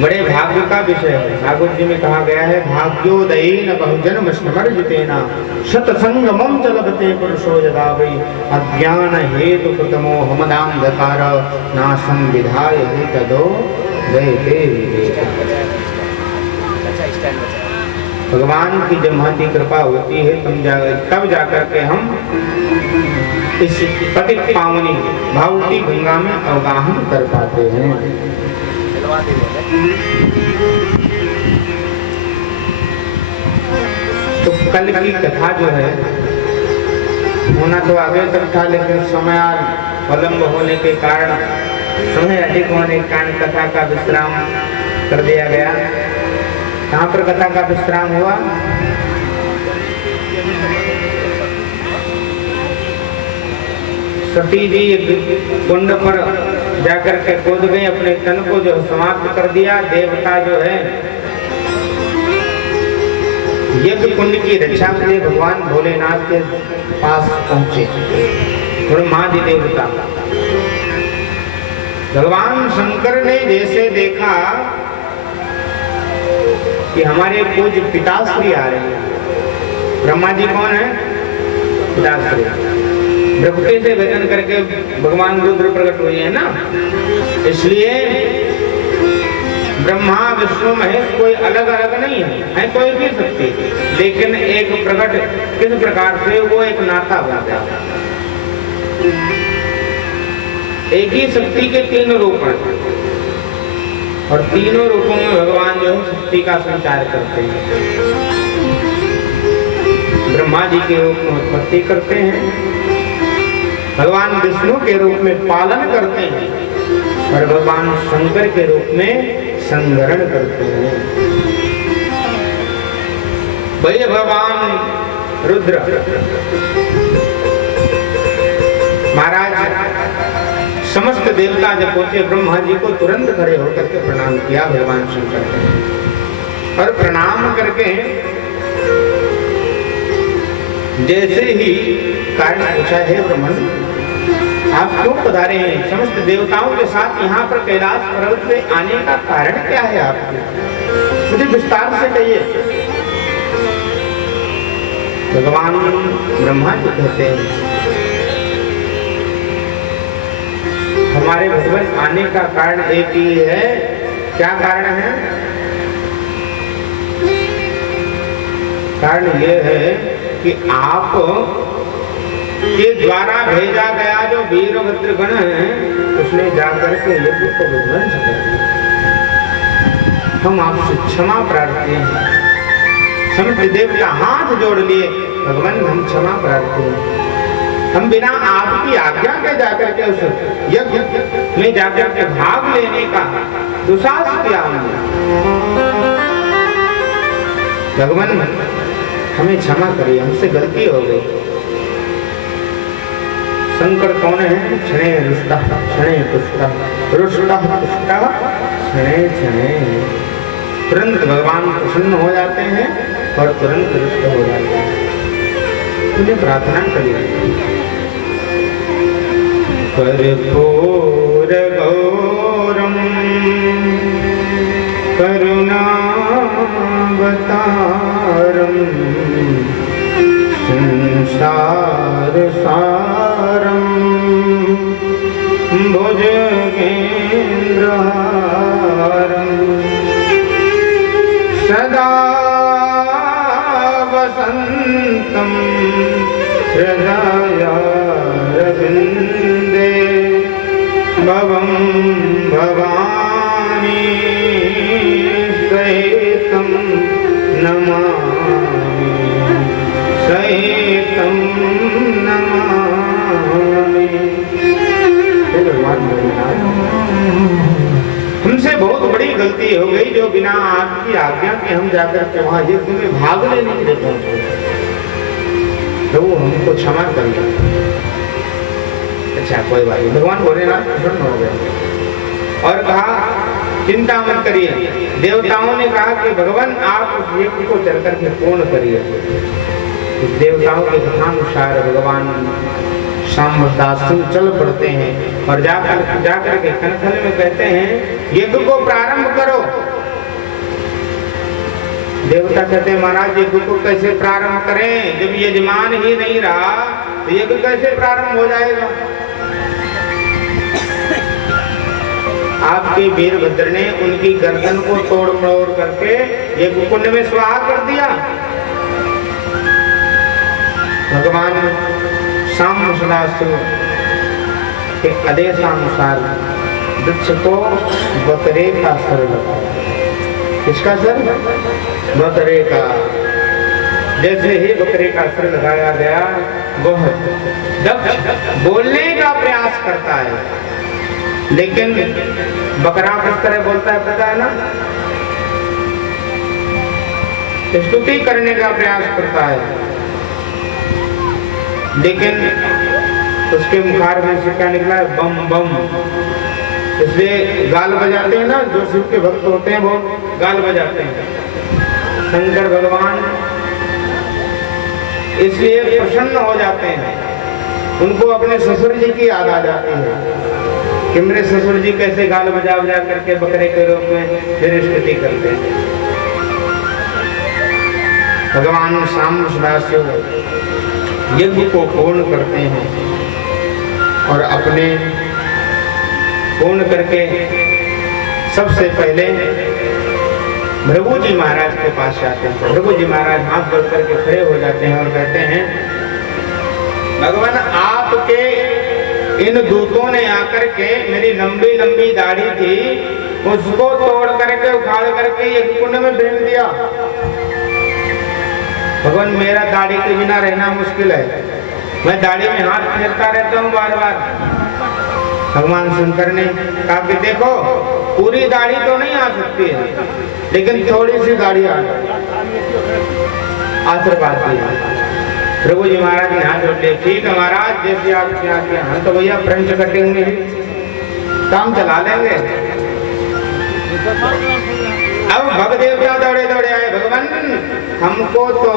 बड़े भाग्य का विषय है। भागवत जी में कहा गया है, भाग्योदयेन बहुजन्म स्मर्जितेन शतसंगमं च लभते पुरुषो यदा वै अज्ञान हेतु कृतमो हमदांधकार नाशं विधाय तदो जयते विवेक। भगवान की जब महती कृपा होती है तब जाकर के हम इस पतित पावनी भावती गंगा में अवगाहन कर पाते हैं। तो कल की कथा जो है होना तो आगे तक था, लेकिन समय विलंब होने के कारण, समय अधिक होने के कारण कथा का विश्राम कर दिया गया। कहाँ पर कथा का विश्राम हुआ? सती जी कुंड पर जाकर के कूद गए, अपने तन को जो समाप्त कर दिया। देवता जो है यज्ञ कुंड की रक्षा के लिए भगवान भोलेनाथ के पास पहुंचे। ब्रह्मादि देवता, भगवान शंकर ने जैसे देखा कि हमारे पूज्य पिताश्री आ रहे हैं। ब्रह्मा जी कौन है? पिताश्री। भक्ति से भजन करके भगवान रुद्र प्रकट हुए हैं ना, इसलिए ब्रह्मा विष्णु महेश कोई अलग अलग नहीं है कोई भी शक्ति, लेकिन एक प्रकट किस प्रकार से वो एक नाता बन गया। एक ही शक्ति के तीन रूप हैं और तीनों रूपों में भगवान जो है शक्ति का संचार करते हैं। ब्रह्मा जी के रूप में उत्पत्ति करते हैं, भगवान विष्णु के रूप में पालन करते हैं और भगवान शंकर के रूप में संहरण करते हैं। भैया भगवान रुद्र महाराज समस्त देवता जब पहुंचे, ब्रह्मा जी को तुरंत खड़े होकर के प्रणाम किया भगवान शंकर ने। और प्रणाम करके जैसे ही कारण पूछा, है ब्रह्मन आप क्यों पधारे हैं? समस्त देवताओं के साथ यहाँ पर कैलाश पर्वत पे आने का कारण क्या है आपके? मुझे विस्तार से कहिए। भगवान ब्रह्मा जी कहते हैं, हमारे भगवान आने का कारण एक ही है। क्या कारण है? कारण यह है कि आप के द्वारा भेजा गया जो वीरभद्रगण है, उसने जाकर के यज्ञ को विध्वंस कर दिया। हम आपसे क्षमा प्रार्थी हैं। समस्त देवता हाथ जोड़ लिए, भगवान हम क्षमा प्रार्थी हैं। हम बिना आपकी आज्ञा के जाकर के उस यज्ञ में जाकर के भाग लेने का दुस्साहस किया हमने। भगवान हमें क्षमा करिए, हमसे गलती हो गई। शंकर कौन है? क्षणे रुष्टः क्षणे तुष्टः रुष्टः तुष्टः क्षणे क्षणे। तुरंत भगवान प्रसन्न हो जाते हैं और तुरंत रुष्ट हो जाते हैं। मुझे प्रार्थना करिए। कर्पूर गौरम करुणावतारम संसार सारम भुजगेन्द्रहारम सदा वसन्तं हृदयारविन्दे भवं भवानी सहितं नमामि सहितं नमामि। हमसे बहुत बड़ी गलती हो गई जो बिना आपकी आज्ञा के हम जाकर के वहां यज्ञ में भाग लेने के लिए पहुंचे। तो वो हमको क्षमा करिए। अच्छा कोई बात नहीं। भगवान भोलेनाथ प्रसन्न हो गए और कहा चिंता मत करिए। देवताओं ने कहा कि भगवान आप उस यज्ञ को चल करके पूर्ण करिए। उस देवताओं के कथानुसार भगवान शामदास चल पड़ते हैं और जाकर के कनखल में कहते हैं यज्ञ को प्रारंभ करो। देवता कहते हैं महाराज यज्ञ को कैसे प्रारंभ करें, जब यजमान ही नहीं रहा तो यज्ञ कैसे प्रारंभ हो जाएगा। आपके वीरभद्र ने उनकी गर्दन को तोड़ मरोड़ करके यज्ञ कुंड में स्वाहा कर दिया। भगवान शाम सदाशिव के आदेशानुसार वृक्ष को बकरे का सर लगाया। किसका सर? बकरे का। जैसे ही बकरे का सर लगाया गया, वह दक्ष बोलने का प्रयास करता है, लेकिन बकरा किस तरह बोलता है पता है ना? स्तुति करने का प्रयास करता है, लेकिन उसके मुखार में से क्या निकला है? बम बम। इसलिए गाल बजाते हैं ना, जो शिव के भक्त होते हैं वो गाल बजाते हैं। शंकर भगवान इसलिए प्रसन्न हो जाते हैं, उनको अपने ससुर जी की याद आ जाती है कि मेरे ससुर जी कैसे गाल बजा बजा करके बकरे के रूप में मेरी स्तुति करते हैं। भगवान शाम सदाशिव यज्ञ को पूर्ण करते हैं और अपने पूर्ण करके सबसे पहले भृगु जी महाराज के पास जाते हैं। भृगु जी महाराज हाथ बढ़ करके खड़े हो जाते हैं और कहते हैं, भगवान आपके इन दूतों ने आकर के मेरी लंबी लंबी दाढ़ी थी उसको तोड़ करके उखाड़ करके यज्ञ कुंड में फेंक दिया। भगवान मेरा दाढ़ी के बिना रहना मुश्किल है, मैं दाढ़ी में हाथ फेरता रहता हूँ बार बार। भगवान शंकर ने कहा कि देखो पूरी दाढ़ी तो नहीं आ सकती है, लेकिन थोड़ी सी दाढ़ी आ आशीर्वाद दिया। प्रभु जी महाराज ने हाथ जोड़ लिया, ठीक है महाराज जैसे आप क्या किया, हम तो भैया फ्रेंच कटिंग में काम चला लेंगे। अब भक्त देवता दौड़े दौड़े आए, भगवान हमको तो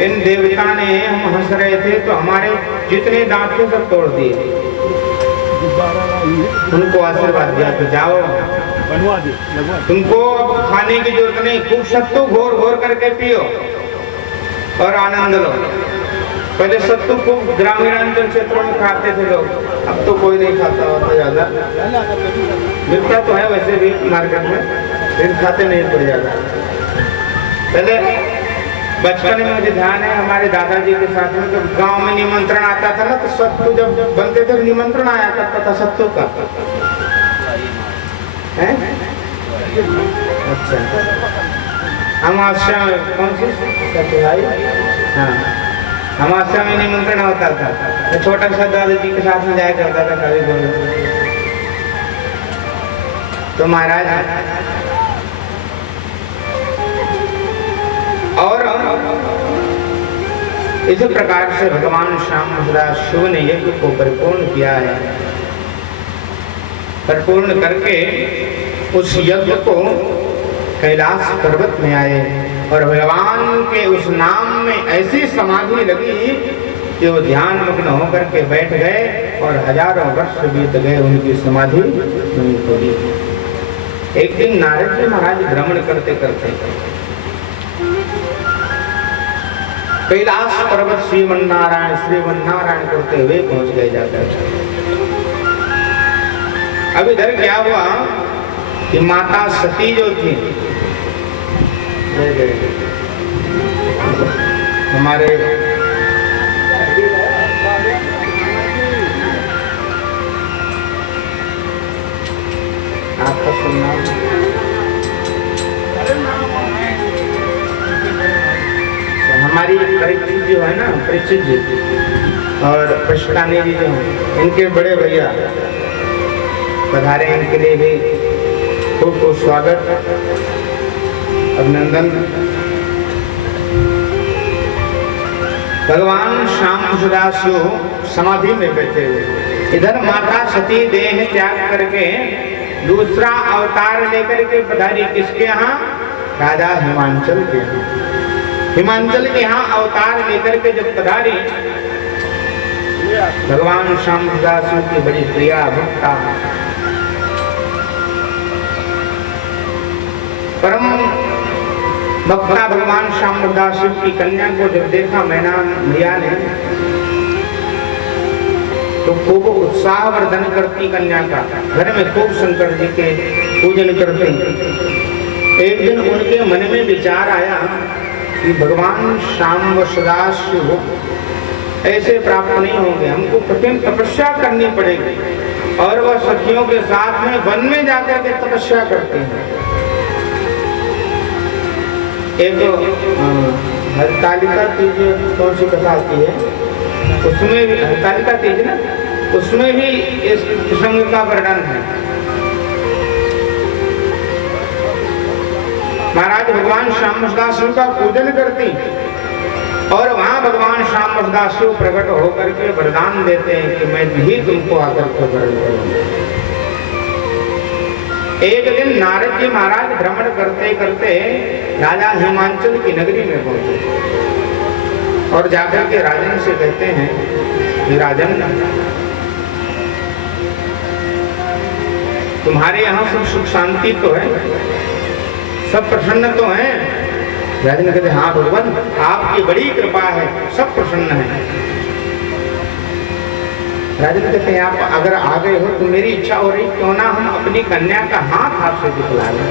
इन देवता ने, हम हंस रहे थे तो हमारे जितने दांत थे सब तोड़ दिए। उनको आशीर्वाद दिया कि जाओ तुमको अब खाने की जरूरत नहीं, खूब सत्तू घोर घोर करके पियो और आनंद लो। पहले सत्तू खूब ग्रामीण क्षेत्रों में खाते थे लोग, अब तो कोई नहीं खाता होता ज्यादा। मिलता तो है वैसे भी मार्केट में, लेकिन खाते नहीं कोई ज्यादा। पहले बचपन में मुझे ध्यान है हमारे दादाजी के साथ में जब गांव में निमंत्रण आता था ना, तो सत्तू जब बनते थे निमंत्रण आया करता था सत्तू का। है? अच्छा, अमावस्या में कौन सी भाई? हाँ, अमावस्या में निमंत्रण होता था, तो छोटा सा दादाजी के साथ में जाया करता था कभी। तो महाराज और इसी प्रकार से भगवान श्याम सदाशिव ने यज्ञ को परिपूर्ण किया है। परिपूर्ण करके उस यज्ञ को कैलाश पर्वत में आए और भगवान के उस नाम में ऐसी समाधि लगी कि वो ध्यान मग्न होकर के बैठ गए और हजारों वर्ष बीत गए, उनकी समाधि नहीं खोली। एक दिन नारद जी महाराज भ्रमण करते करते कैलाश पर्वत श्रीमन नारायण करते हुए पहुंच गए जाकर। अब इधर क्या हुआ कि माता सती जो थी, हमारे आपका सुनना हमारी परीक्षित जो है ना, परीक्षित जी और पशुतानी जी जो है, इनके बड़े भैया पधारे, इनके लिए भी खूब खूब स्वागत, अभिनंदन। भगवान श्याम सदाशिव समाधि में बैठे हुए, इधर माता सती देह त्याग करके दूसरा अवतार लेकर के पधारी। किसके यहाँ? राजा हिमांचल के यहाँ। हिमांचल के यहाँ अवतार लेकर के जब पधारी, भगवान श्याम सदाशिव की बड़ी प्रिया भक्ता परम भक्ता भगवान श्यामदास शिव की कन्या को जब देखा मैया ने तो खूब उत्साहवर्धन करती कन्या का, घर में खूब शंकर जी के पूजन करते। एक दिन उनके मन में विचार आया कि भगवान श्याम व सदाशिव ऐसे प्राप्त नहीं होंगे, हमको कठिन तपस्या करनी पड़ेगी। और वह सखियों के साथ में वन में जाकर के तपस्या करते हैं। एक हरतालिका तीज कौन सी कथा आती है, उसमें भी हरतालिका तीज ना, उसमें भी इस प्रसंग का वर्णन है। महाराज भगवान श्यामदास शिव का पूजन करती और वहां भगवान श्यामदास शिव प्रकट होकर के वरदान देते हैं कि मैं भी तुमको आकर के वरण करूंगा। एक दिन नारद जी महाराज भ्रमण करते करते राजा हिमांचल की नगरी में पहुंचे और जाकर के राजन से कहते हैं कि राजन, तुम्हारे यहाँ सब सुख शांति तो है, सब प्रसन्न तो है। राजन कहते हाँ भगवान, आपकी बड़ी कृपा है, सब प्रसन्न है। राजन कहते हैं आप अगर आ गए हो तो मेरी इच्छा हो रही क्यों ना हम अपनी कन्या का हाथ आपसे दिखला लें।